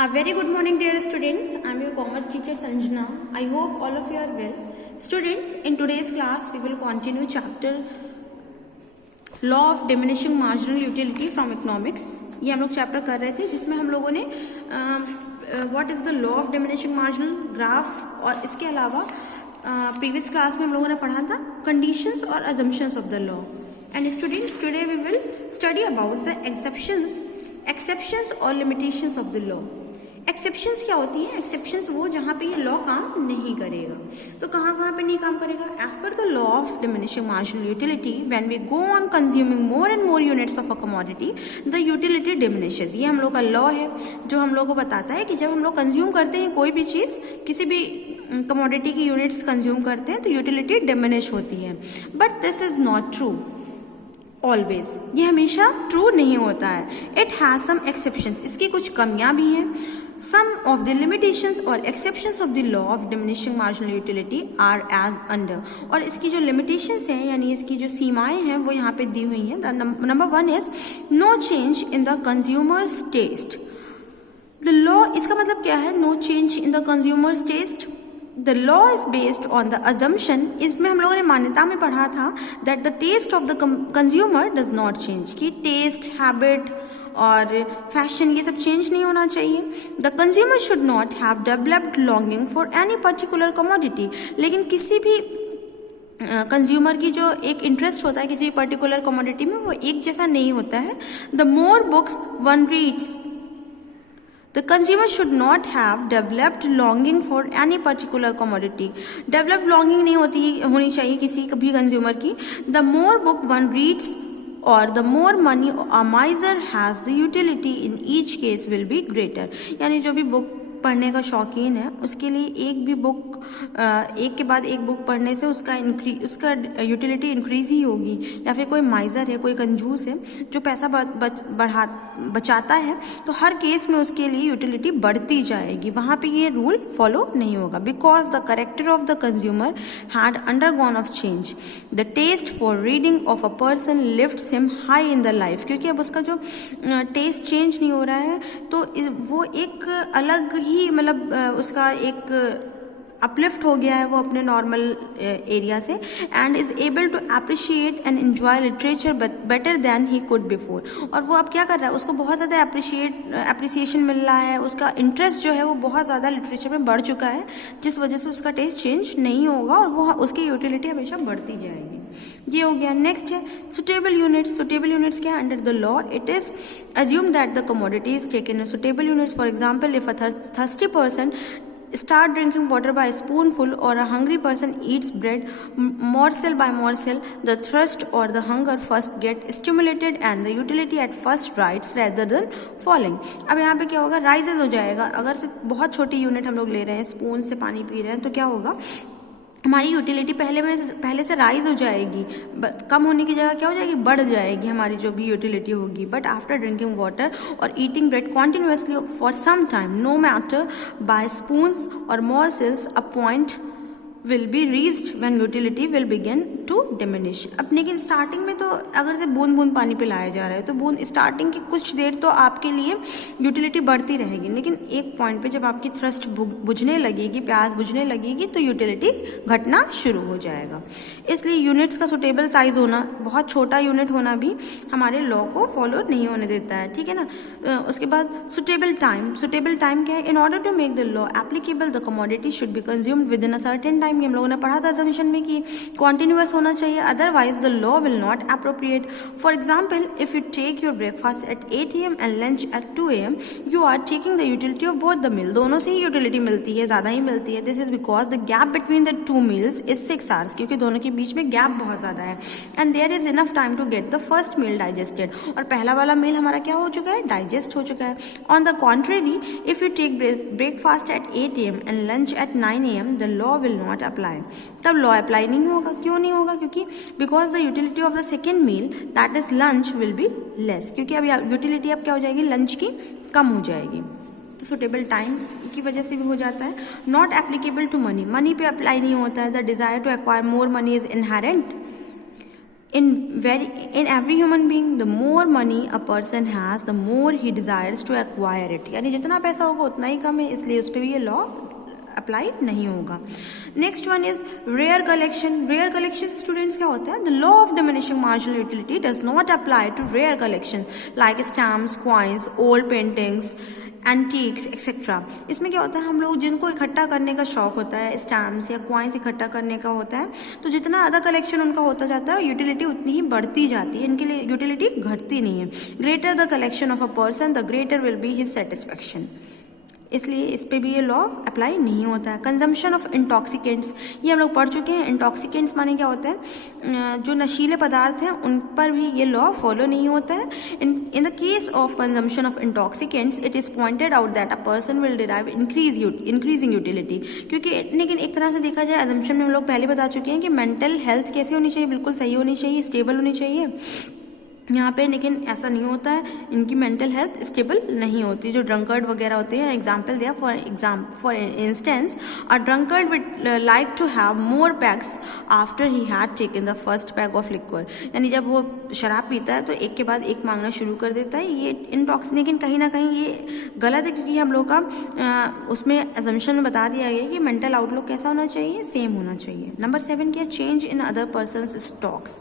A very good morning, dear students. I am your commerce teacher Sanjana. I hope all of you are well. Students, in today's class, we will continue chapter Law of Diminishing Marginal Utility from Economics. ये हम लोग chapter कर रहे थे जिसमें हम लोगों ने what is the law of diminishing marginal graph और इसके अलावा प्रीवियस क्लास में हम लोगों ने पढ़ा था कंडीशंस और assumptions of the law. And students, today we will study about the exceptions और limitations of the law. Exceptions क्या होती है? एक्सेप्शंस वो जहाँ पे ये लॉ काम नहीं करेगा. तो कहाँ कहाँ पे नहीं काम करेगा? एज पर the law of diminishing marginal utility, when we go on consuming more and more units of a commodity, the utility diminishes. ये हम लोग का लॉ है जो हम लोग को बताता है कि जब हम लोग कंज्यूम करते हैं कोई भी चीज़, किसी भी कमोडिटी की यूनिट्स कंज्यूम करते हैं तो यूटिलिटी डिमिनिश होती है. But this is not true always. ये हमेशा ट्रू नहीं होता है. It has some exceptions. इसकी कुछ कमियां भी हैं. Some of the limitations or exceptions of the law of diminishing marginal utility are as under. और इसकी जो limitations हैं यानी इसकी जो सीमाएं हैं वो यहाँ पे दी हुई हैं. Number 1 is no change in the consumer's taste. The law, इसका मतलब क्या है? No change in the consumer's taste. The law is based on the assumption, इसमें हम लोगों ने मान्यता में पढ़ा था that the taste of the consumer does not change. कि taste, habit और फैशन ये सब चेंज नहीं होना चाहिए. The consumer should not have developed longing for any particular commodity. लेकिन किसी भी कंज्यूमर की जो एक इंटरेस्ट होता है किसी पर्टिकुलर कमोडिटी में वो एक जैसा नहीं होता है. The more books one reads, the consumer should not have developed longing for any particular commodity. developed longing नहीं होनी चाहिए किसी भी कंज्यूमर की. the more book one reads or the more money a miser has, the utility in each case will be greater. यानी जो भी book पढ़ने का शौकीन है उसके लिए एक भी बुक एक के बाद एक बुक पढ़ने से उसका यूटिलिटी इंक्रीज ही होगी. या फिर कोई माइजर है, कोई कंजूस है जो पैसा बचाता है तो हर केस में उसके लिए यूटिलिटी बढ़ती जाएगी. वहाँ पे ये रूल फॉलो नहीं होगा. Because the character of the consumer had undergone of change. The taste for reading of a person lifts him high in the life. क्योंकि अब उसका जो टेस्ट चेंज नहीं हो रहा है तो वो एक अलग ही मतलब उसका एक अपलिफ्ट हो गया है वो अपने नॉर्मल एरिया से. And is able to appreciate and enjoy literature better than he could before. और वो अब क्या कर रहा है? उसको बहुत ज़्यादा अप्रिसिएशन मिल रहा है. उसका इंटरेस्ट जो है वो बहुत ज़्यादा लिटरेचर में बढ़ चुका है जिस वजह से उसका टेस्ट चेंज नहीं होगा और वो उसकी यूटिलिटी हमेशा बढ़ती जाएगी. ये हो गया. नेक्स्ट है सुटेबल यूनिट्स. सुटेबल यूनिट्स क्या है? Under the law it is assume that the commodity is taken in suitable units. For example, if a thirsty person start drinking water by a spoonful or a hungry person eats bread morsel by morsel, the thirst or the hunger first get stimulated and the utility at first rises rather than falling. अब यहाँ पे क्या होगा? Rises हो जाएगा. अगर से बहुत छोटी यूनिट हम लोग ले रहे हैं, स्पून से पानी पी रहे हैं तो क्या होगा? हमारी यूटिलिटी पहले से राइज हो जाएगी. कम होने की जगह क्या हो जाएगी? बढ़ जाएगी हमारी जो भी यूटिलिटी होगी. बट आफ्टर ड्रिंकिंग वाटर और eating bread continuously for some time, no matter by spoons और morsels, a point will be reached when utility will begin to diminish. अब लेकिन स्टार्टिंग में तो अगर से बूंद बूंद पानी पिलाया जा रहा है तो बूंद स्टार्टिंग की कुछ देर तो आपके लिए यूटिलिटी बढ़ती रहेगी. लेकिन एक पॉइंट पे जब आपकी थ्रस्ट बुझने लगेगी, प्यास बुझने लगेगी तो यूटिलिटी घटना शुरू हो जाएगा. इसलिए यूनिट्स का सुटेबल साइज होना, बहुत छोटा यूनिट होना भी हमारे लॉ को फॉलो नहीं होने देता है. ठीक है ना. उसके बाद सुटेबल टाइम. सुटेबल टाइम क्या है? In order to make the law applicable the commodity should be consumed within a certain time. हम लोगों ने पढ़ा था assumption में कि कॉन्टिन्यूअस होना चाहिए, otherwise the law will not appropriate. For example, if you take your breakfast at 8 AM and lunch at 2 AM, you are taking the utility of both the meal. दोनों से ही यूटिलिटी मिलती है, ज़्यादा ही मिलती है. This is because the gap between the two meals is 6 hours, क्योंकि दोनों के बीच में गैप बहुत ज़्यादा है. And there is enough time to get the first meal digested. और पहला वाला मील हमारा क्या हो चुका है? डाइजेस्ट हो चुका है. On the contrary, if you take breakfast at 8 AM and lunch at 9 AM, the law will not apply. तब लॉ अप्लाई नहीं होगा. क्यों नहीं होगा? क्योंकि because the utility of the second meal that is lunch will be less. क्योंकि अब utility अब क्या हो जाएगी? लंच की कम हो जाएगी. तो सुटेबल टाइम की वजह से भी हो जाता है. Not applicable to money. Money पे अप्लाई नहीं होता है. The desire to acquire more money is inherent. in every human being, the more money a person has, the more he desires to acquire it. यानी जितना पैसा होगा उतना ही कम है, इसलिए उस पर भी ये लॉ अप्लाई नहीं होगा. Next one is rare collection. Rare collection students क्या होता है? The law of diminishing marginal utility does not apply to rare collection like stamps, coins, old paintings, antiques etcetera. इसमें क्या होता है, हम लोग जिनको इकट्ठा करने का शौक होता है, स्टैम्प्स या कॉइन्स इकट्ठा करने का होता है, तो जितना ज़्यादा कलेक्शन उनका होता जाता है यूटिलिटी उतनी ही बढ़ती जाती है, इनके लिए यूटिलिटी घटती नहीं है. Greater the collection of a person the greater will be his satisfaction. इसलिए इस पे भी ये लॉ अप्लाई नहीं होता है. कंजम्पशन ऑफ इंटॉक्सिकेंट्स, ये हम लोग पढ़ चुके हैं. इंटॉक्सिकेंट्स माने क्या होता है? जो नशीले पदार्थ हैं उन पर भी ये लॉ फॉलो नहीं होता है. In the case of consumption of intoxicants it is pointed out that a person will derive increasing utility. क्योंकि लेकिन एक तरह से देखा जाए, अजम्पशन में हम लोग पहले बता चुके हैं कि मेंटल हेल्थ कैसी होनी चाहिए, बिल्कुल सही होनी चाहिए, स्टेबल होनी चाहिए. यहाँ पे लेकिन ऐसा नहीं होता है, इनकी मेंटल हेल्थ स्टेबल नहीं होती. जो ड्रंकर्ड वगैरह होते हैं, एग्जाम्पल दिया for instance, a drunkard would like to have more pegs after he had taken the first peg of liquor. यानी जब वो शराब पीता है तो एक के बाद एक मांगना शुरू कर देता है. ये इंटॉक्स, लेकिन कहीं ना कहीं ये गलत है, क्योंकि हम लोग का उसमें असम्पशन में बता दिया गया कि मेंटल आउटलुक कैसा होना चाहिए, सेम होना चाहिए. नंबर 7 क्या? Change in other persons stocks.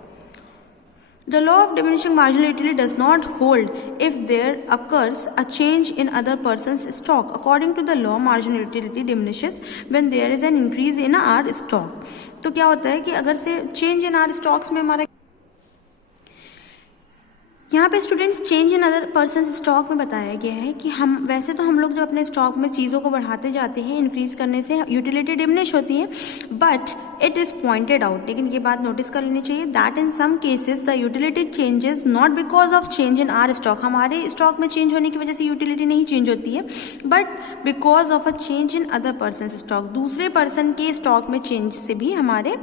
The law of diminishing marginal utility does not hold if there occurs a change in other person's stock. According to the law, marginal utility diminishes when there is an increase in our stock. तो क्या होता है कि अगर से change in our stocks में हमारा यहाँ पे students change in other person stock में बताया गया है कि हम वैसे तो हम लोग जब अपने स्टॉक में चीज़ों को बढ़ाते जाते हैं, इंक्रीज करने से यूटिलिटी डिमिनिश होती है. But it is pointed out, लेकिन ये बात नोटिस कर लेनी चाहिए, that in some cases the utility changes not because of change in our stock. हमारे स्टॉक में चेंज होने की वजह से यूटिलिटी नहीं चेंज होती है, but because of a change in other person stock. दूसरे पर्सन के स्टॉक में चेंज से भी हमारे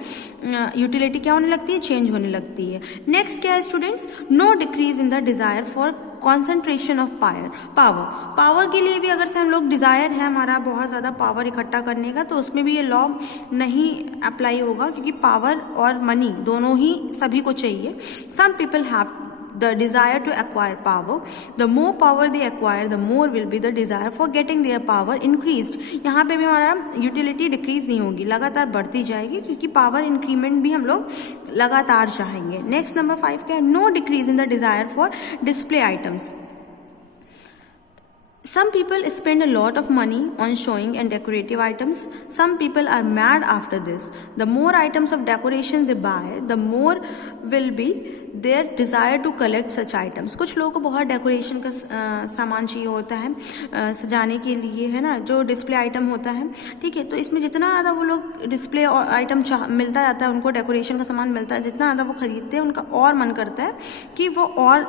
यूटिलिटी क्या होने लगती है? चेंज होने लगती है. नेक्स्ट क्या है students? No decrease in the desire for concentration of power के लिए भी अगर से हम लोग डिजायर है हमारा बहुत ज़्यादा पावर इकट्ठा करने का, तो उसमें भी ये लॉ नहीं अप्लाई होगा, क्योंकि पावर और मनी दोनों ही सभी को चाहिए. Some people have the desire to acquire power. The more power they acquire, the more will be the desire for getting their power increased. यहाँ पे भी हमारा यूटिलिटी डिक्रीज नहीं होगी, लगातार बढ़ती जाएगी, क्योंकि पावर इंक्रीमेंट भी हम लोग लगातार चाहेंगे. नेक्स्ट नंबर 5 क्या है? No decrease in the desire for display items. Some people spend a lot of money on showing and decorative items. Some people are mad after this. The more items of decoration they buy, the more will be their desire to collect such items. कुछ लोगों को बहुत decoration का सामान चाहिए होता है सजाने के लिए, है ना, जो डिस्प्ले आइटम होता है. ठीक है, तो इसमें जितना ज़्यादा वो लोग डिस्प्ले आइटम मिलता जाता है, उनको डेकोरेशन का सामान मिलता है, जितना ज़्यादा वो खरीदते हैं, उनका और मन करता है कि वो और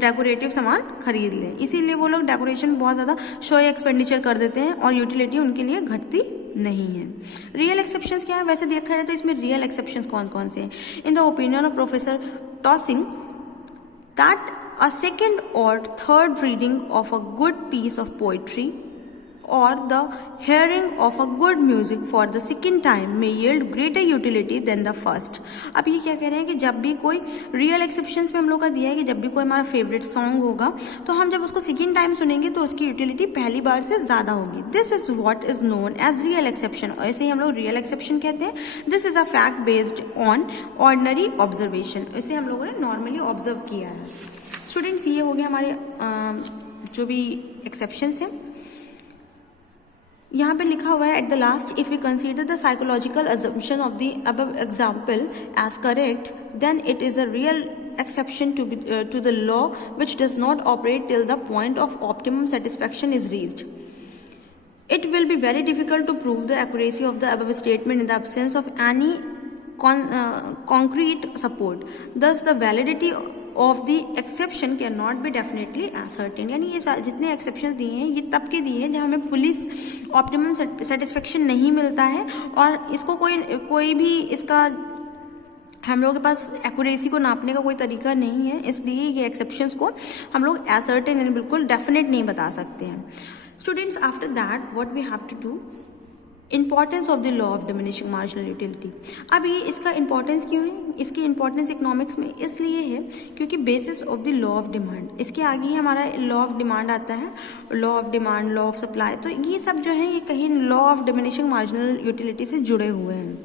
डेकोरेटिव सामान खरीद लें. इसीलिए वो लोग डेकोरेशन बहुत ज़्यादा शो एक्सपेंडिचर कर देते हैं और यूटिलिटी उनके लिए घटती नहीं है. रियल एक्सेप्शंस क्या है? वैसे देखा जाए तो इसमें रियल एक्सेप्शंस कौन कौन से हैं? In the opinion of professor Tossing, that a second और third reading of a good piece of poetry or the hearing of a good music for the second time may yield greater utility than the first. अब ये क्या कह रहे हैं कि जब भी कोई रियल एक्सेप्शंस में हम लोग का दिया है कि जब भी कोई हमारा फेवरेट सॉन्ग होगा तो हम जब उसको सेकेंड टाइम सुनेंगे तो उसकी यूटिलिटी पहली बार से ज़्यादा होगी. This is what is known as real exception. ऐसे ही हम लोग रियल एक्सेप्शन कहते हैं. This is a fact based on ordinary observation. इसे हम लोगों ने नॉर्मली ऑब्जर्व किया है. स्टूडेंट्स, ये हो गया हमारे जो भी एक्सेप्शंस हैं. यहाँ पे लिखा हुआ है at the last, if we consider the psychological assumption of the above example as correct, then it is a real exception to the law which does not operate till the point of optimum satisfaction is reached. It will be very difficult to prove the accuracy of the above statement in the absence of any concrete support. Thus the validity of the exception cannot be definitely ascertained. यानी ये जितने exception दिए हैं ये तब के दिए हैं जब हमें पुलिस ऑप्टिमम सेटिस्फेक्शन नहीं मिलता है और इसको कोई भी इसका हम लोगों के पास एक्यूरेसी को नापने का कोई तरीका नहीं है, इसलिए ये एक्सेप्शंस को हम लोग एसर्टेन यानी बिल्कुल डेफिनेट नहीं बता सकते हैं. Students, after that what we have to do, importance of the law of diminishing marginal utility. अब ये इसका इंपॉर्टेंस क्यों है? इसकी इंपॉर्टेंस इकोनॉमिक्स में इसलिए है क्योंकि basis of the law of demand, इसके आगे ही हमारा लॉ ऑफ डिमांड आता है, law of demand, law of supply, तो ये सब जो है ये कहीं law of diminishing marginal utility से जुड़े हुए हैं।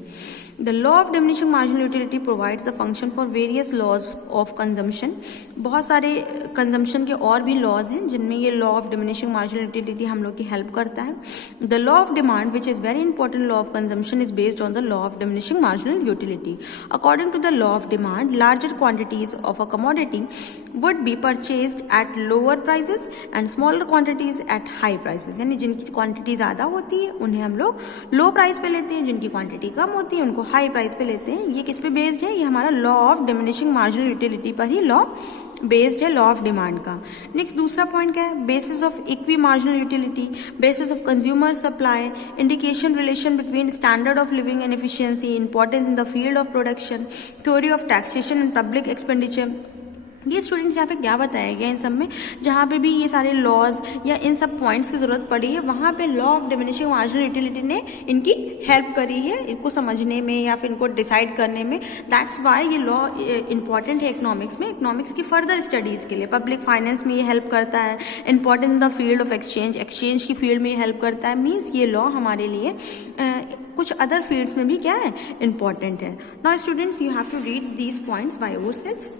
The law of diminishing marginal utility provides the function for various laws of consumption। बहुत सारे कंजम्पशन के और भी लॉज हैं जिनमें ये law of diminishing marginal utility हम लोग की हेल्प करता है। The law of demand which is very important law of consumption is based on the law of diminishing marginal utility. According to the law of demand, larger quantities of a commodity would be purchased at lower prices and smaller quantities at high prices। यानी जिनकी quantity ज़्यादा होती है उन्हें हम लोग लो price पे लेते हैं, जिनकी क्वांटिटी कम होती है उनको हाई प्राइस पे लेते हैं। ये किस पे बेस्ड है? ये हमारा law of diminishing marginal utility पर ही लॉ बेस्ड है, लॉ ऑफ डिमांड का। नेक्स्ट दूसरा पॉइंट क्या है? Basis of equi marginal utility, basis of consumer supply, indication relation between standard of living and efficiency, importance in the field of production, theory of taxation and public expenditure. ये students यहाँ पे क्या बताया गया इन सब में, जहाँ पे भी ये सारे लॉज या इन सब पॉइंट्स की ज़रूरत पड़ी है वहाँ पे law of diminishing marginal utility ने इनकी हेल्प करी है, इनको समझने में या फिर इनको डिसाइड करने में। दैट्स वाई ये लॉ इंपॉर्टेंट है इकोनॉमिक्स में, इकोनॉमिक्स की फर्दर स्टडीज़ के लिए। पब्लिक फाइनेंस में ये हेल्प करता है, important in the field of exchange, exchange की फील्ड में ये हेल्प करता है। मीन्स ये लॉ हमारे लिए कुछ अदर फील्ड्स में भी क्या है, इंपॉर्टेंट है। Now students, you have to read these points by yourself,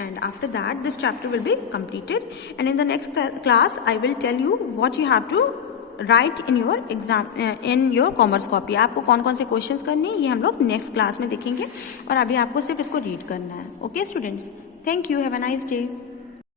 and after that this chapter will be completed, and in the next class I will tell you what you have to write in your exam in your commerce copy। आपको कौन कौन से questions करने हैं ये हम लोग next class में देखेंगे, और अभी आपको सिर्फ इसको रीड करना है। Okay students, thank you, have a nice day.